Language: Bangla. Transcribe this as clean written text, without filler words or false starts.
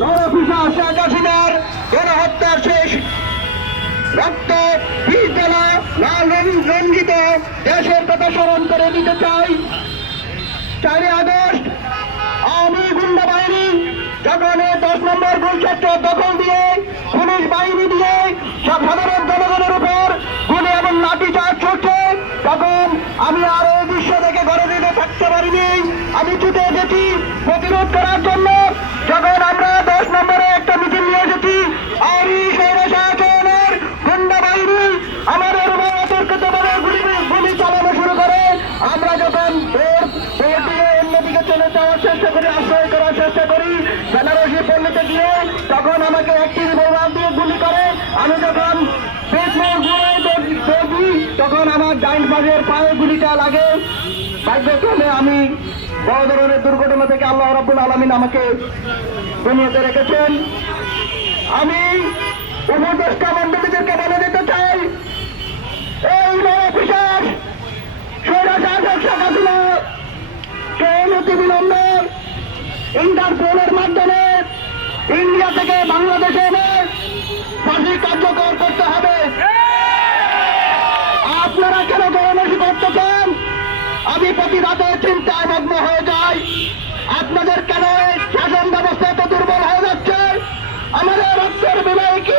নরপিশা শেখ হাসিনার গণহত্যার শেষ রক্ত বিদ্যালা লাল রঞ্জিত দেশের কথা স্মরণ করে দিতে চাই। 4 আগস্ট আওয়ামী গুন্ডা বাহিনী যখন 10 নম্বর গোলক্ষেত্র দখল দিয়ে পুলিশ বাহিনী দিয়ে সাধারণ জনগণের উপর গুলি এবং লাঠিচার্জ ছুটছে, তখন আমি আর এই দৃশ্য দেখে ঘরে দিতে থাকতে পারিনি। আমি ছুটে এসেছি প্রতিরোধ করার জন্য। যখন আমরা 10 নম্বরে একটা মিছিল নিয়ে এসেছি, আর এই স্বৈরশাসনের গুন্ডা বাহিনী আমাদের উপর অতর্কিতভাবে গুলি চালানো শুরু করে। আমরা যখন অন্যদিকে চলে যাওয়ার চেষ্টা করি, আশ্রয় করার চেষ্টা করি, বেনারসি পল্লীতে গিয়ে তখন আমাকে একটি রিভলভার দিয়ে গুলি করে। আমি যখন দেখি তখন আমার ডাইন পাশের পায়ে গুলিটা লাগে। ভাগ্যক্রমে আমি বড় ধরনের দুর্ঘটনা থেকে আল্লাহ রাব্বুল আলামিন আমাকে দুনিয়াতে রেখেছেন। আমি উপদেষ্টা মন্ডলীদেরকে বলে দিতে চাই, এই নরপিশাচ স্বৈরশাসক শেখ হাসিনা অনতিবিলম্বে ইন্টারপোলের মাধ্যমে ইন্ডিয়া থেকে বাংলাদেশে এনে ফাঁসি কার্যকর করতে হবে। আপনারা কেন গণনাশি করতেছেন? আমি প্রতি রাতে চিন্তায় মগ্ন হয়ে যাই। আপনাদের কেন শাসন ব্যবস্থা এত দুর্বল হয়ে যাচ্ছে? আমাদের রক্তের বিনয় কি